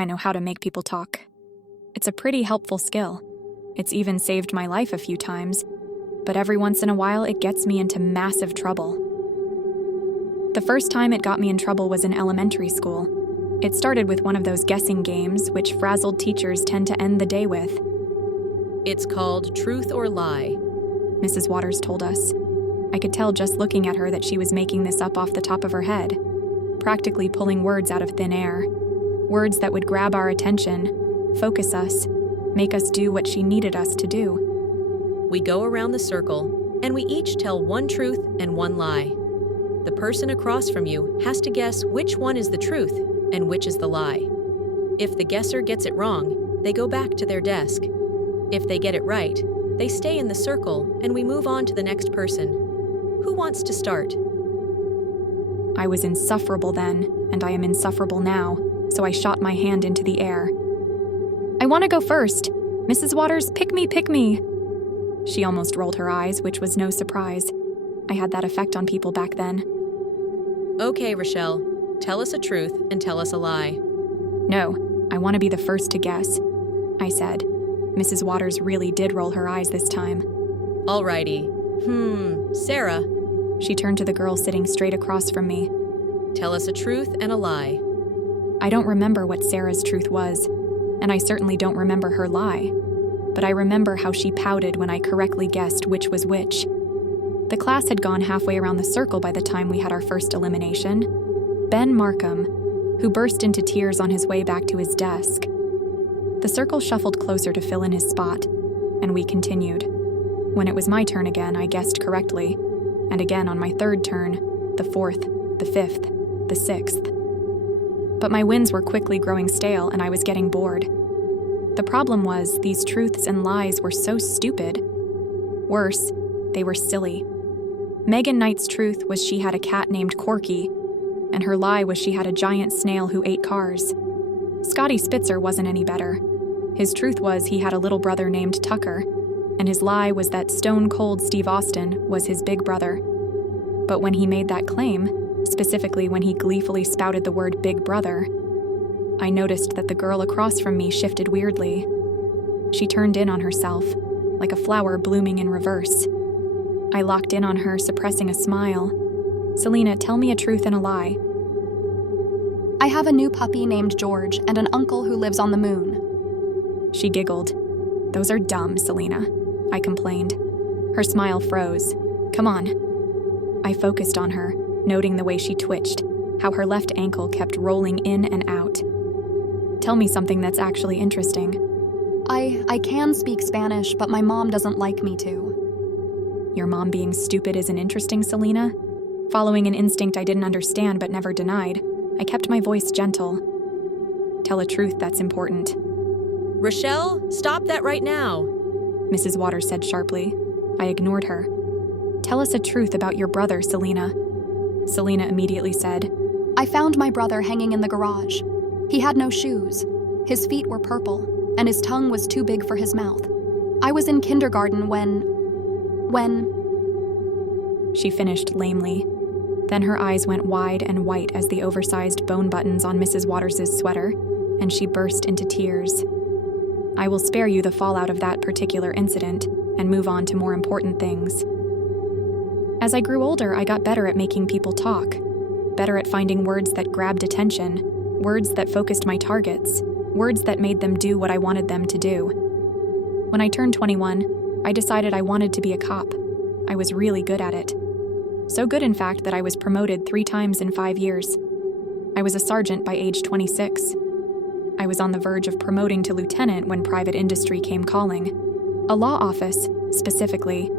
I know how to make people talk. It's a pretty helpful skill. It's even saved my life a few times, but every once in a while it gets me into massive trouble. The first time it got me in trouble was in elementary school. It started with one of those guessing games which frazzled teachers tend to end the day with. It's called Truth or Lie, Mrs. Waters told us. I could tell just looking at her that she was making this up off the top of her head, practically pulling words out of thin air. Words that would grab our attention, focus us, make us do what she needed us to do. We go around the circle, and we each tell one truth and one lie. The person across from you has to guess which one is the truth and which is the lie. If the guesser gets it wrong, they go back to their desk. If they get it right, they stay in the circle and we move on to the next person. Who wants to start? I was insufferable then, and I am insufferable now, so I shot my hand into the air. I want to go first. Mrs. Waters, pick me, pick me. She almost rolled her eyes, which was no surprise. I had that effect on people back then. Okay, Rochelle, tell us a truth and tell us a lie. No, I want to be the first to guess, I said. Mrs. Waters really did roll her eyes this time. Alrighty. Sarah. She turned to the girl sitting straight across from me. Tell us a truth and a lie. I don't remember what Sarah's truth was, and I certainly don't remember her lie. But I remember how she pouted when I correctly guessed which was which. The class had gone halfway around the circle by the time we had our first elimination. Ben Markham, who burst into tears on his way back to his desk. The circle shuffled closer to fill in his spot, and we continued. When it was my turn again, I guessed correctly, and again on my third turn, the fourth, the fifth, the sixth. But my wins were quickly growing stale, and I was getting bored. The problem was, these truths and lies were so stupid. Worse, they were silly. Megan Knight's truth was she had a cat named Corky, and her lie was she had a giant snail who ate cars. Scotty Spitzer wasn't any better. His truth was he had a little brother named Tucker, and his lie was that Stone Cold Steve Austin was his big brother. But when he made that claim, specifically when he gleefully spouted the word big brother, I noticed that the girl across from me shifted weirdly. She turned in on herself, like a flower blooming in reverse. I locked in on her, suppressing a smile. Selena, tell me a truth and a lie. I have a new puppy named George and an uncle who lives on the moon. She giggled. Those are dumb, Selena, I complained. Her smile froze. Come on. I focused on her, noting the way she twitched, how her left ankle kept rolling in and out. Tell me something that's actually interesting. I can speak Spanish, but my mom doesn't like me to. Your mom being stupid isn't interesting, Selena? Following an instinct I didn't understand but never denied, I kept my voice gentle. Tell a truth that's important. Rochelle, stop that right now, Mrs. Waters said sharply. I ignored her. Tell us a truth about your brother, Selena. Selena immediately said, I found my brother hanging in the garage. He had no shoes. His feet were purple, and his tongue was too big for his mouth. I was in kindergarten when... She finished lamely. Then her eyes went wide and white as the oversized bone buttons on Mrs. Waters' sweater, and she burst into tears. I will spare you the fallout of that particular incident and move on to more important things. As I grew older, I got better at making people talk, better at finding words that grabbed attention, words that focused my targets, words that made them do what I wanted them to do. When I turned 21, I decided I wanted to be a cop. I was really good at it. So good, in fact, that I was promoted 3 times in 5 years. I was a sergeant by age 26. I was on the verge of promoting to lieutenant when private industry came calling. A law office, specifically.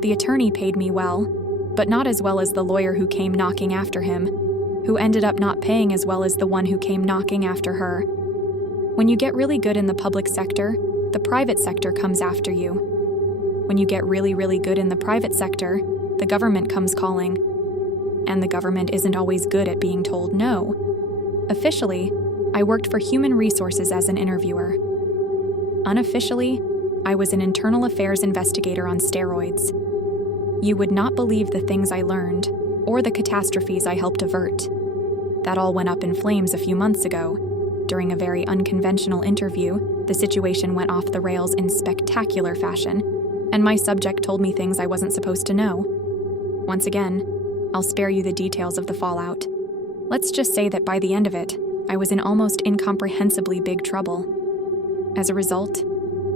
The attorney paid me well, but not as well as the lawyer who came knocking after him, who ended up not paying as well as the one who came knocking after her. When you get really good in the public sector, the private sector comes after you. When you get really, really good in the private sector, the government comes calling. And the government isn't always good at being told no. Officially, I worked for Human Resources as an interviewer. Unofficially, I was an internal affairs investigator on steroids. You would not believe the things I learned, or the catastrophes I helped avert. That all went up in flames a few months ago, During a very unconventional interview, the situation went off the rails in spectacular fashion, and my subject told me things I wasn't supposed to know. Once again, I'll spare you the details of the fallout. Let's just say that by the end of it, I was in almost incomprehensibly big trouble. As a result,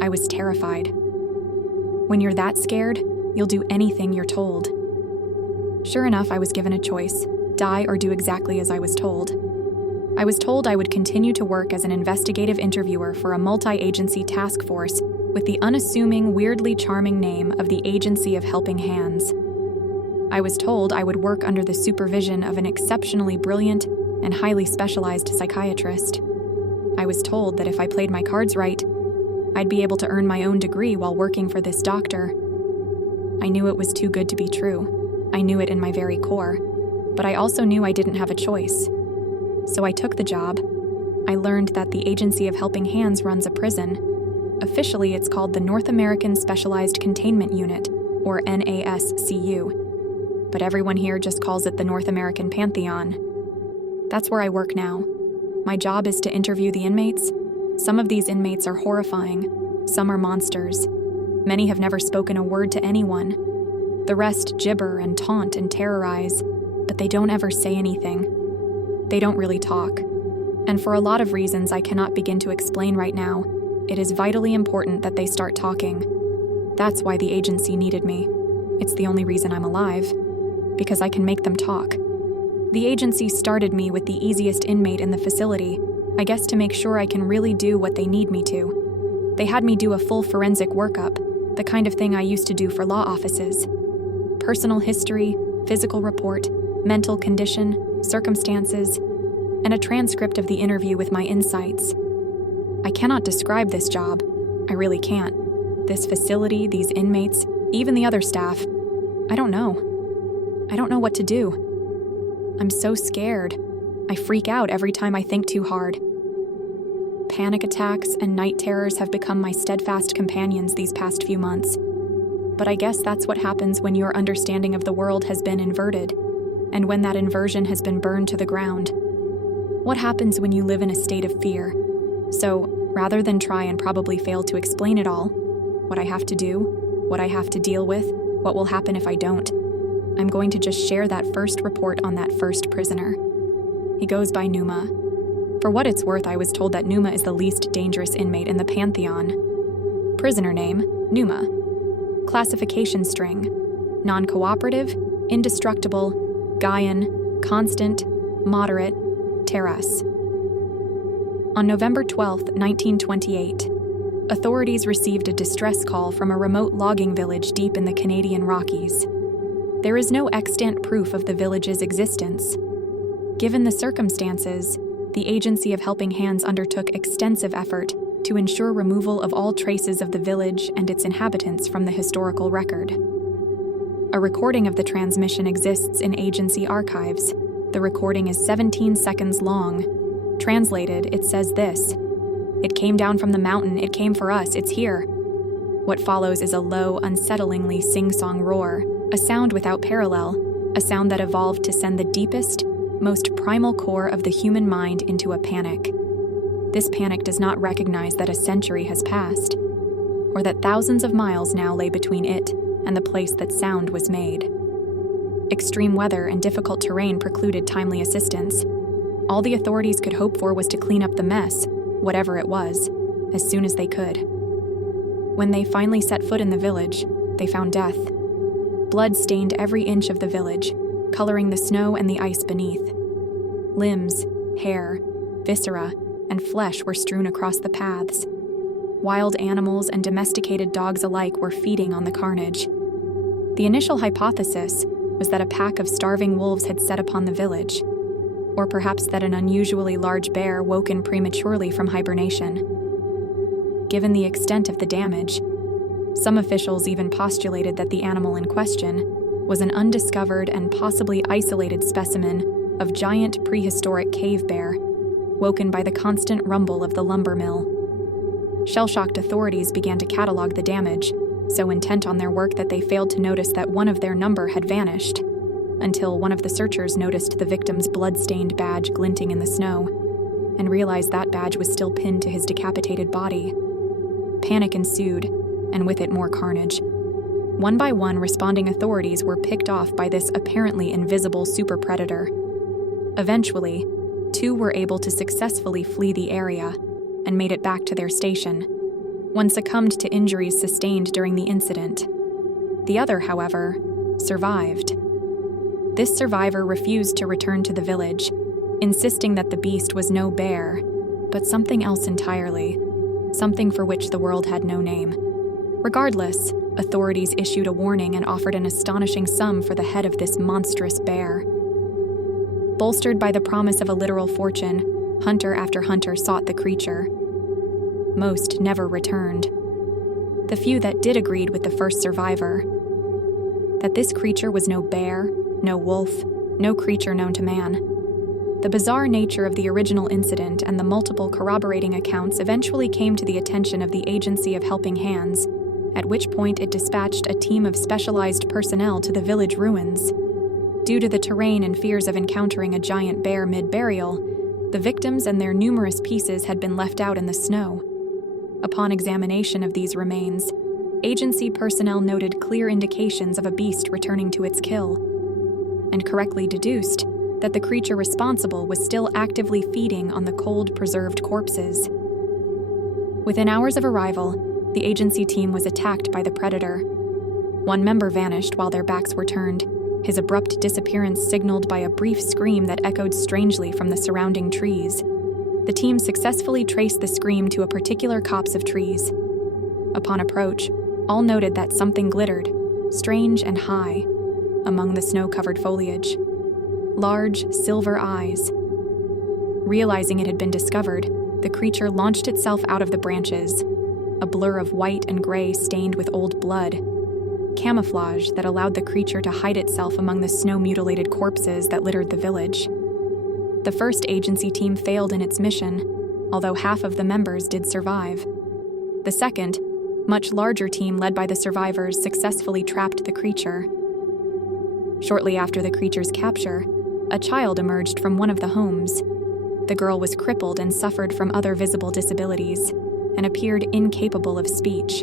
I was terrified. When you're that scared, you'll do anything you're told. Sure enough, I was given a choice: die or do exactly as I was told. I was told I would continue to work as an investigative interviewer for a multi-agency task force with the unassuming, weirdly charming name of the Agency of Helping Hands. I was told I would work under the supervision of an exceptionally brilliant and highly specialized psychiatrist. I was told that if I played my cards right, I'd be able to earn my own degree while working for this doctor. I knew it was too good to be true. I knew it in my very core. But I also knew I didn't have a choice. So I took the job. I learned that the Agency of Helping Hands runs a prison. Officially, it's called the North American Specialized Containment Unit, or NASCU. But everyone here just calls it the North American Pantheon. That's where I work now. My job is to interview the inmates. Some of these inmates are horrifying. Some are monsters. Many have never spoken a word to anyone. The rest gibber and taunt and terrorize, but they don't ever say anything. They don't really talk. And for a lot of reasons I cannot begin to explain right now, it is vitally important that they start talking. That's why the agency needed me. It's the only reason I'm alive. Because I can make them talk. The agency started me with the easiest inmate in the facility, I guess to make sure I can really do what they need me to. They had me do a full forensic workup, the kind of thing I used to do for law offices. Personal history, physical report, mental condition, circumstances, and a transcript of the interview with my insights. I cannot describe this job. I really can't. This facility, these inmates, even the other staff. I don't know. I don't know what to do. I'm so scared. I freak out every time I think too hard. Panic attacks and night terrors have become my steadfast companions these past few months. But I guess that's what happens when your understanding of the world has been inverted, and when that inversion has been burned to the ground. What happens when you live in a state of fear? So, rather than try and probably fail to explain it all, what I have to do, what I have to deal with, what will happen if I don't, I'm going to just share that first report on that first prisoner. He goes by Numa. For what it's worth, I was told that Numa is the least dangerous inmate in the Pantheon. Prisoner name, Numa. Classification string, non-cooperative, indestructible, Gaian, constant, moderate, terras. On November 12, 1928, authorities received a distress call from a remote logging village deep in the Canadian Rockies. There is no extant proof of the village's existence. Given the circumstances, the Agency of Helping Hands undertook extensive effort to ensure removal of all traces of the village and its inhabitants from the historical record. A recording of the transmission exists in agency archives. The recording is 17 seconds long. Translated, it says this: "It came down from the mountain, it came for us, it's here." What follows is a low, unsettlingly sing-song roar, a sound without parallel, a sound that evolved to send the deepest, most primal core of the human mind into a panic. This panic does not recognize that a century has passed, or that thousands of miles now lay between it and the place that sound was made. Extreme weather and difficult terrain precluded timely assistance. All the authorities could hope for was to clean up the mess, whatever it was, as soon as they could. When they finally set foot in the village, they found death. Blood stained every inch of the village, coloring the snow and the ice beneath. Limbs, hair, viscera, and flesh were strewn across the paths. Wild animals and domesticated dogs alike were feeding on the carnage. The initial hypothesis was that a pack of starving wolves had set upon the village, or perhaps that an unusually large bear woken prematurely from hibernation. Given the extent of the damage, some officials even postulated that the animal in question was an undiscovered and possibly isolated specimen of giant prehistoric cave bear, woken by the constant rumble of the lumber mill. Shell-shocked authorities began to catalog the damage, so intent on their work that they failed to notice that one of their number had vanished, until one of the searchers noticed the victim's blood-stained badge glinting in the snow. and realized that badge was still pinned to his decapitated body. Panic ensued, and with it more carnage. One by one, responding authorities were picked off by this apparently invisible super predator. Eventually, 2 were able to successfully flee the area and made it back to their station. One succumbed to injuries sustained during the incident. The other, however, survived. This survivor refused to return to the village, insisting that the beast was no bear, but something else entirely, something for which the world had no name. Regardless, authorities issued a warning and offered an astonishing sum for the head of this monstrous bear. Bolstered by the promise of a literal fortune, hunter after hunter sought the creature. Most never returned. The few that did agreed with the first survivor that this creature was no bear, no wolf, no creature known to man. The bizarre nature of the original incident and the multiple corroborating accounts eventually came to the attention of the Agency of Helping Hands, at which point it dispatched a team of specialized personnel to the village ruins. Due to the terrain and fears of encountering a giant bear mid-burial, the victims and their numerous pieces had been left out in the snow. Upon examination of these remains, agency personnel noted clear indications of a beast returning to its kill, and correctly deduced that the creature responsible was still actively feeding on the cold, preserved corpses. Within hours of arrival, the agency team was attacked by the predator. One member vanished while their backs were turned, his abrupt disappearance signaled by a brief scream that echoed strangely from the surrounding trees. The team successfully traced the scream to a particular copse of trees. Upon approach, all noted that something glittered, strange and high, among the snow-covered foliage. Large, silver eyes. Realizing it had been discovered, the creature launched itself out of the branches, a blur of white and gray stained with old blood. Camouflage that allowed the creature to hide itself among the snow-mutilated corpses that littered the village. The first agency team failed in its mission, although half of the members did survive. The second, much larger team led by the survivors successfully trapped the creature. Shortly after the creature's capture, a child emerged from one of the homes. The girl was crippled and suffered from other visible disabilities, and appeared incapable of speech.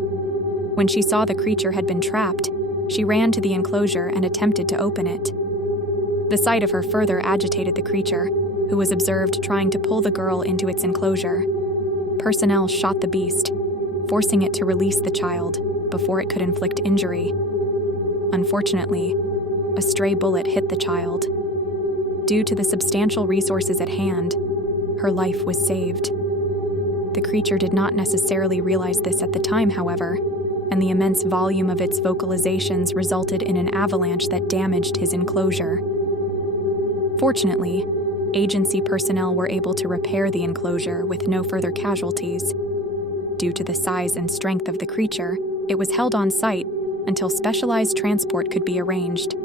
When she saw the creature had been trapped, she ran to the enclosure and attempted to open it. The sight of her further agitated the creature, who was observed trying to pull the girl into its enclosure. Personnel shot the beast, forcing it to release the child before it could inflict injury. Unfortunately, a stray bullet hit the child. Due to the substantial resources at hand, her life was saved. The creature did not necessarily realize this at the time, however, and the immense volume of its vocalizations resulted in an avalanche that damaged his enclosure. Fortunately, agency personnel were able to repair the enclosure with no further casualties. Due to the size and strength of the creature, it was held on site until specialized transport could be arranged.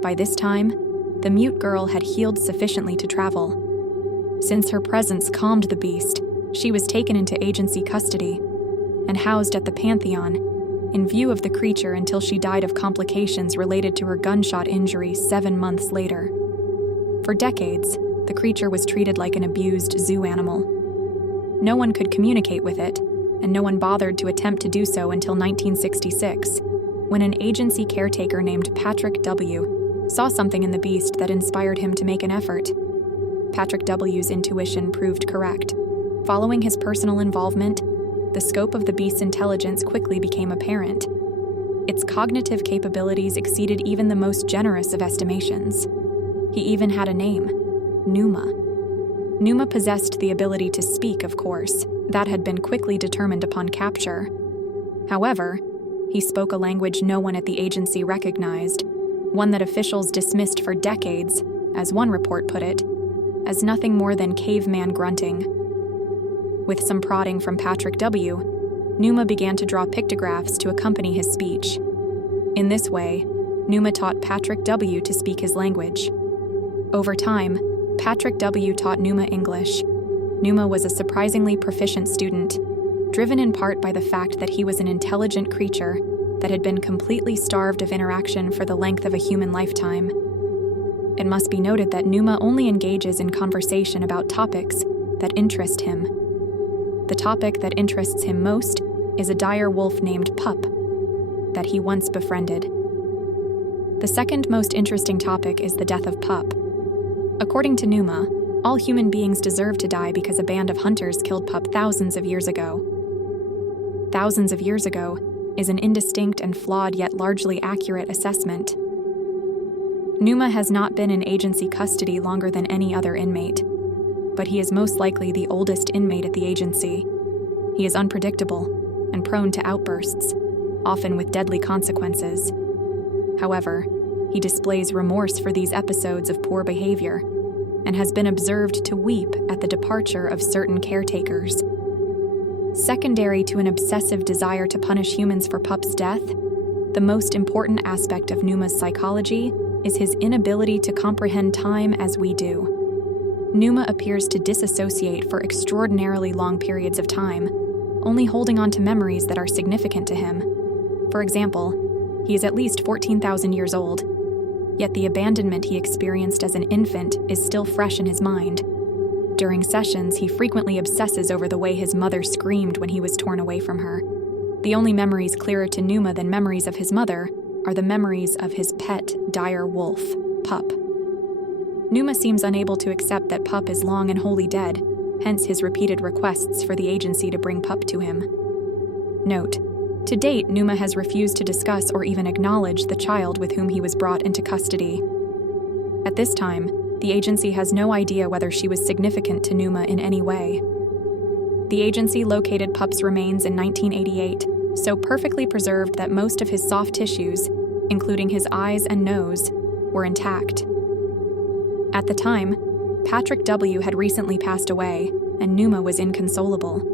By this time, the mute girl had healed sufficiently to travel. Since her presence calmed the beast, she was taken into agency custody and housed at the Pantheon in view of the creature until she died of complications related to her gunshot injury 7 months later. For decades, the creature was treated like an abused zoo animal. No one could communicate with it, and no one bothered to attempt to do so until 1966, when an agency caretaker named Patrick W. saw something in the beast that inspired him to make an effort. Patrick W.'s intuition proved correct. Following his personal involvement, the scope of the beast's intelligence quickly became apparent. Its cognitive capabilities exceeded even the most generous of estimations. He even had a name, Numa. Numa possessed the ability to speak, of course. That had been quickly determined upon capture. However, he spoke a language no one at the agency recognized, one that officials dismissed for decades, as one report put it, as nothing more than caveman grunting. With some prodding from Patrick W., Numa began to draw pictographs to accompany his speech. In this way, Numa taught Patrick W. to speak his language. Over time, Patrick W. taught Numa English. Numa was a surprisingly proficient student, driven in part by the fact that he was an intelligent creature that had been completely starved of interaction for the length of a human lifetime. It must be noted that Numa only engages in conversation about topics that interest him. The topic that interests him most is a dire wolf named Pup that he once befriended. The second most interesting topic is the death of Pup. According to Numa, all human beings deserve to die because a band of hunters killed Pup thousands of years ago. Thousands of years ago is an indistinct and flawed yet largely accurate assessment. Numa has not been in agency custody longer than any other inmate, but he is most likely the oldest inmate at the agency. He is unpredictable and prone to outbursts, often with deadly consequences. However, he displays remorse for these episodes of poor behavior and has been observed to weep at the departure of certain caretakers. Secondary to an obsessive desire to punish humans for Pup's death, the most important aspect of Numa's psychology is his inability to comprehend time as we do. Numa appears to disassociate for extraordinarily long periods of time, only holding on to memories that are significant to him. For example, he is at least 14,000 years old, yet the abandonment he experienced as an infant is still fresh in his mind. During sessions, he frequently obsesses over the way his mother screamed when he was torn away from her. The only memories clearer to Numa than memories of his mother are the memories of his pet dire wolf, Pup. Numa seems unable to accept that Pup is long and wholly dead, hence his repeated requests for the agency to bring Pup to him. Note: to date, Numa has refused to discuss or even acknowledge the child with whom he was brought into custody. At this time, the agency has no idea whether she was significant to Numa in any way. The agency located Pup's remains in 1988, so perfectly preserved that most of his soft tissues, including his eyes and nose, were intact. At the time, Patrick W. had recently passed away, and Numa was inconsolable.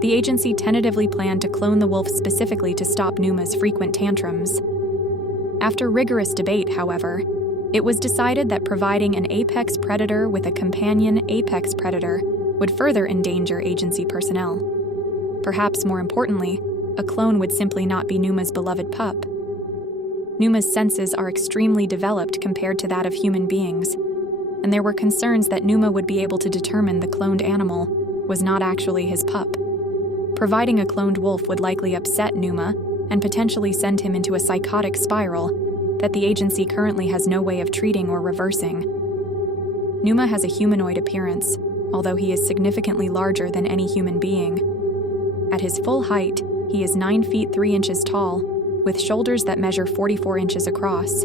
The agency tentatively planned to clone the wolf specifically to stop Numa's frequent tantrums. After rigorous debate, however, it was decided that providing an apex predator with a companion apex predator would further endanger agency personnel. Perhaps more importantly, a clone would simply not be Numa's beloved Pup. Numa's senses are extremely developed compared to that of human beings, and there were concerns that Numa would be able to determine the cloned animal was not actually his Pup. Providing a cloned wolf would likely upset Numa and potentially send him into a psychotic spiral that the agency currently has no way of treating or reversing. Numa has a humanoid appearance, although he is significantly larger than any human being. At his full height, he is 9 feet 3 inches tall, with shoulders that measure 44 inches across.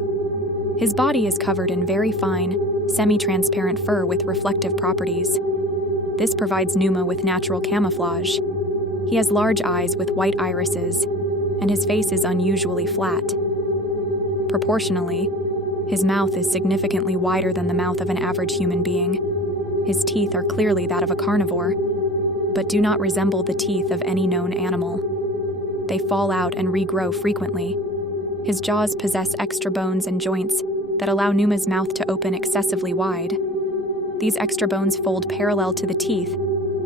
His body is covered in very fine, semi-transparent fur with reflective properties. This provides Numa with natural camouflage. He has large eyes with white irises, and his face is unusually flat. Proportionally, his mouth is significantly wider than the mouth of an average human being. His teeth are clearly that of a carnivore, but do not resemble the teeth of any known animal. They fall out and regrow frequently. His jaws possess extra bones and joints that allow Numa's mouth to open excessively wide. These extra bones fold parallel to the teeth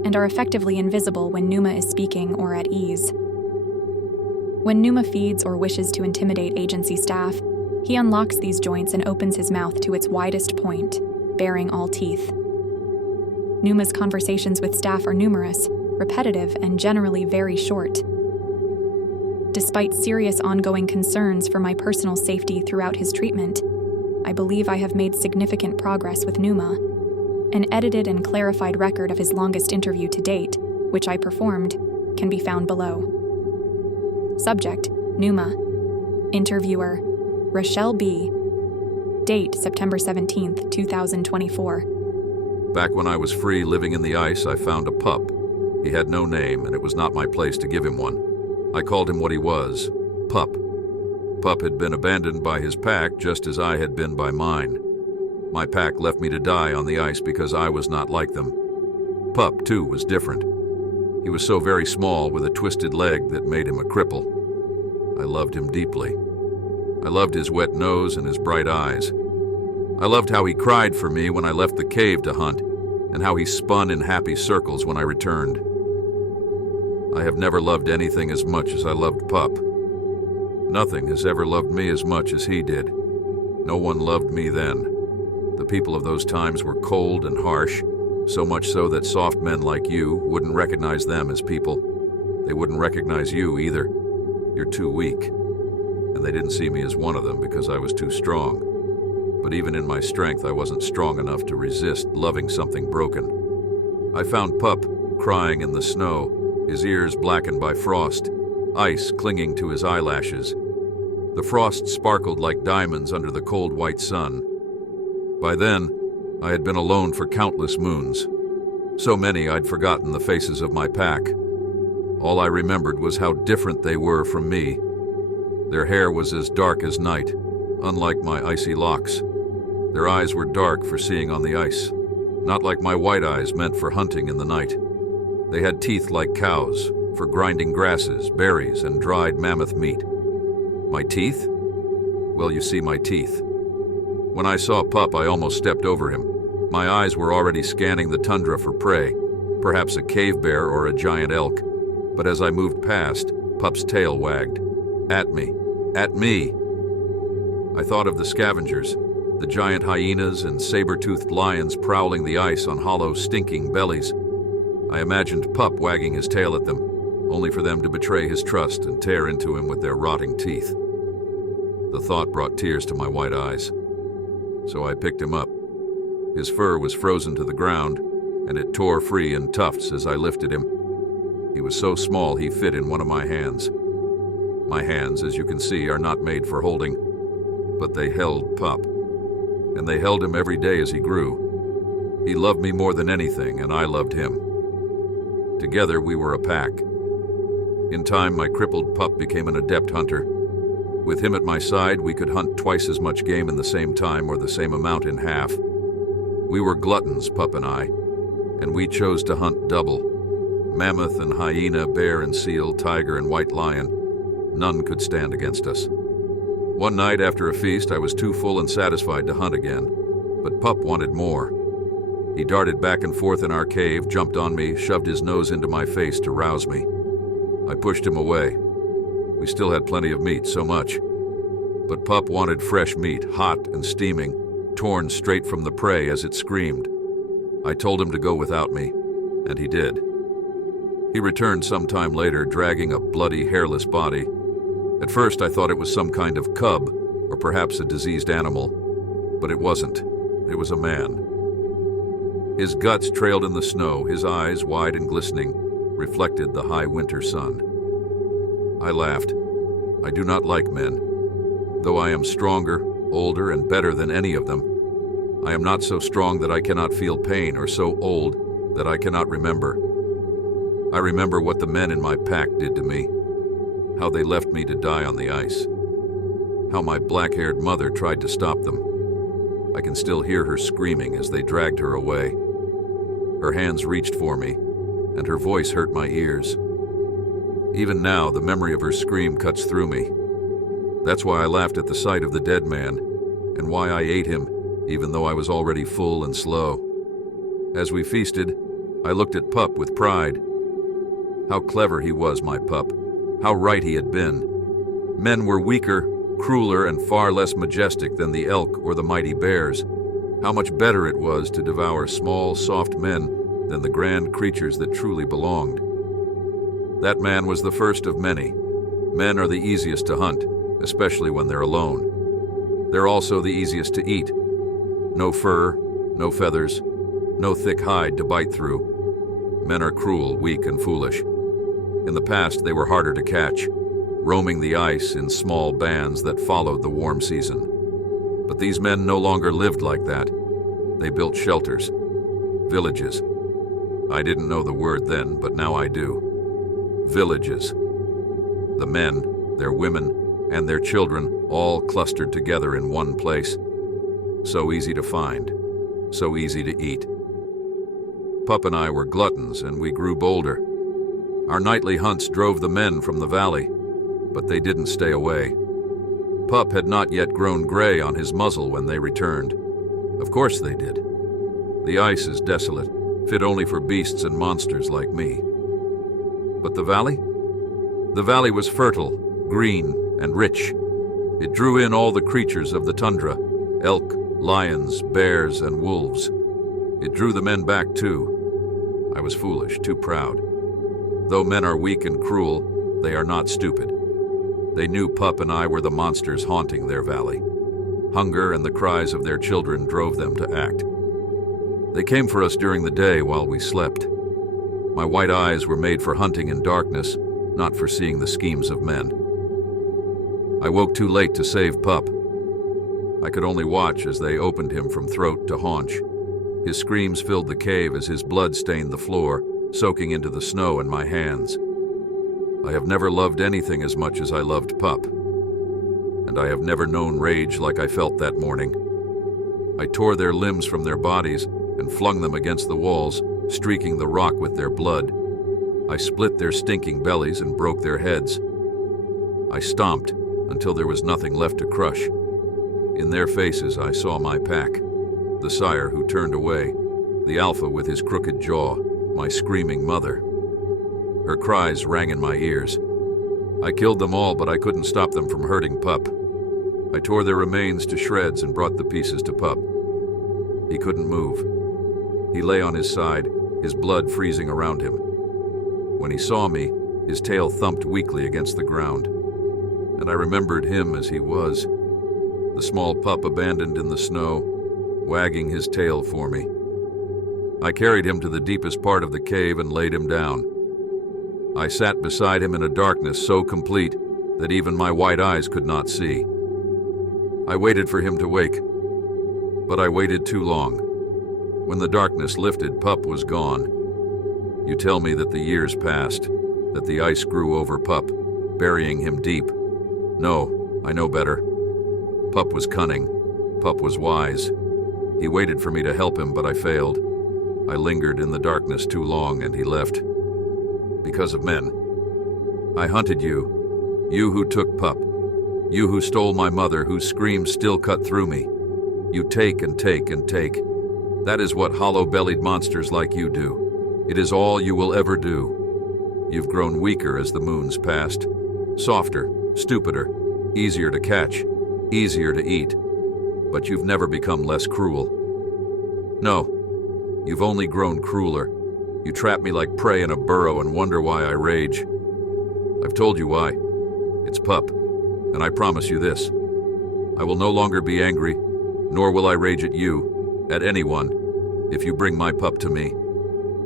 and are effectively invisible when Numa is speaking or at ease. When Numa feeds or wishes to intimidate agency staff, he unlocks these joints and opens his mouth to its widest point, baring all teeth. Numa's conversations with staff are numerous, repetitive, and generally very short. Despite serious ongoing concerns for my personal safety throughout his treatment, I believe I have made significant progress with Numa. An edited and clarified record of his longest interview to date, which I performed, can be found below. Subject: Numa. Interviewer: Rochelle B. Date: September 17, 2024. Back when I was free living in the ice, I found a pup. He had no name, and it was not my place to give him one. I called him what he was: Pup. Pup had been abandoned by his pack just as I had been by mine. My pack left me to die on the ice because I was not like them. Pup, too, was different. He was so very small with a twisted leg that made him a cripple. I loved him deeply. I loved his wet nose and his bright eyes. I loved how he cried for me when I left the cave to hunt, and how he spun in happy circles when I returned. I have never loved anything as much as I loved Pup. Nothing has ever loved me as much as he did. No one loved me then. The people of those times were cold and harsh, So much so that soft men like you wouldn't recognize them as people. They wouldn't recognize you either. You're too weak. And they didn't see me as one of them because I was too strong. But even in my strength, I wasn't strong enough to resist loving something broken. I found Pup crying in the snow, his ears blackened by frost, ice clinging to his eyelashes. The frost sparkled like diamonds under the cold white sun. By then, I had been alone for countless moons. So many I'd forgotten the faces of my pack. All I remembered was how different they were from me. Their hair was as dark as night, unlike my icy locks. Their eyes were dark for seeing on the ice, not like my white eyes meant for hunting in the night. They had teeth like cows, for grinding grasses, berries, and dried mammoth meat. My teeth? Well, you see my teeth. When I saw Pup, I almost stepped over him. My eyes were already scanning the tundra for prey, perhaps a cave bear or a giant elk. But as I moved past, Pup's tail wagged. At me. At me! I thought of the scavengers, the giant hyenas and saber-toothed lions prowling the ice on hollow, stinking bellies. I imagined Pup wagging his tail at them, only for them to betray his trust and tear into him with their rotting teeth. The thought brought tears to my white eyes. So I picked him up. His fur was frozen to the ground, and it tore free in tufts as I lifted him. He was so small he fit in one of my hands. My hands, as you can see, are not made for holding, but they held Pup. And they held him every day as he grew. He loved me more than anything, and I loved him. Together, we were a pack. In time, my crippled Pup became an adept hunter. With him at my side, we could hunt twice as much game in the same time or the same amount in half. We were gluttons, Pup and I, and we chose to hunt double. Mammoth and hyena, bear and seal, tiger and white lion. None could stand against us. One night after a feast, I was too full and satisfied to hunt again, but Pup wanted more. He darted back and forth in our cave, jumped on me, shoved his nose into my face to rouse me. I pushed him away. We still had plenty of meat, so much. But Pup wanted fresh meat, hot and steaming, torn straight from the prey as it screamed. I told him to go without me, and he did. He returned some time later, dragging a bloody, hairless body. At first, I thought it was some kind of cub, or perhaps a diseased animal. But it wasn't. It was a man. His guts trailed in the snow, his eyes, wide and glistening, reflected the high winter sun. I laughed. I do not like men. Though I am stronger, older, and better than any of them, I am not so strong that I cannot feel pain, or so old that I cannot remember. I remember what the men in my pack did to me. How they left me to die on the ice. How my black-haired mother tried to stop them. I can still hear her screaming as they dragged her away. Her hands reached for me, and her voice hurt my ears. Even now, the memory of her scream cuts through me. That's why I laughed at the sight of the dead man, and why I ate him, even though I was already full and slow. As we feasted, I looked at Pup with pride. How clever he was, my Pup. How right he had been. Men were weaker, crueler, and far less majestic than the elk or the mighty bears. How much better it was to devour small, soft men than the grand creatures that truly belonged. That man was the first of many. Men are the easiest to hunt, especially when they're alone. They're also the easiest to eat. No fur, no feathers, no thick hide to bite through. Men are cruel, weak, and foolish. In the past, they were harder to catch, roaming the ice in small bands that followed the warm season. But these men no longer lived like that. They built shelters, villages. I didn't know the word then, but now I do. Villages. The men, their women, and their children all clustered together in one place. So easy to find, so easy to eat. Pup and I were gluttons, and we grew bolder. Our nightly hunts drove the men from the valley, but they didn't stay away. Pup had not yet grown gray on his muzzle when they returned. Of course they did. The ice is desolate, fit only for beasts and monsters like me. But the valley? The valley was fertile, green, and rich. It drew in all the creatures of the tundra, elk, lions, bears, and wolves. It drew the men back too. I was foolish, too proud. Though men are weak and cruel, they are not stupid. They knew Pup and I were the monsters haunting their valley. Hunger and the cries of their children drove them to act. They came for us during the day while we slept. My white eyes were made for hunting in darkness, not for seeing the schemes of men. I woke too late to save Pup. I could only watch as they opened him from throat to haunch. His screams filled the cave as his blood stained the floor, soaking into the snow in my hands. I have never loved anything as much as I loved Pup, and I have never known rage like I felt that morning. I tore their limbs from their bodies and flung them against the walls, streaking the rock with their blood. I split their stinking bellies and broke their heads. I stomped until there was nothing left to crush. In their faces I saw my pack, the sire who turned away, the alpha with his crooked jaw, my screaming mother. Her cries rang in my ears. I killed them all, but I couldn't stop them from hurting Pup. I tore their remains to shreds and brought the pieces to Pup. He couldn't move. He lay on his side, his blood freezing around him. When he saw me, his tail thumped weakly against the ground. And I remembered him as he was, the small pup abandoned in the snow, wagging his tail for me. I carried him to the deepest part of the cave and laid him down. I sat beside him in a darkness so complete that even my white eyes could not see. I waited for him to wake, but I waited too long. When the darkness lifted, Pup was gone. You tell me that the years passed, that the ice grew over Pup, burying him deep. No, I know better. Pup was cunning. Pup was wise. He waited for me to help him, but I failed. I lingered in the darkness too long, and he left. Because of men. I hunted you. You who took Pup. You who stole my mother, whose screams still cut through me. You take and take and take. That is what hollow-bellied monsters like you do. It is all you will ever do. You've grown weaker as the moons passed. Softer, stupider, easier to catch, easier to eat. But you've never become less cruel. No, you've only grown crueler. You trap me like prey in a burrow and wonder why I rage. I've told you why. It's Pup, and I promise you this. I will no longer be angry, nor will I rage at you, at anyone, if you bring my Pup to me.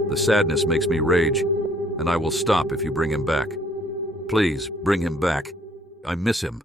The sadness makes me rage, and I will stop if you bring him back. Please, bring him back. I miss him.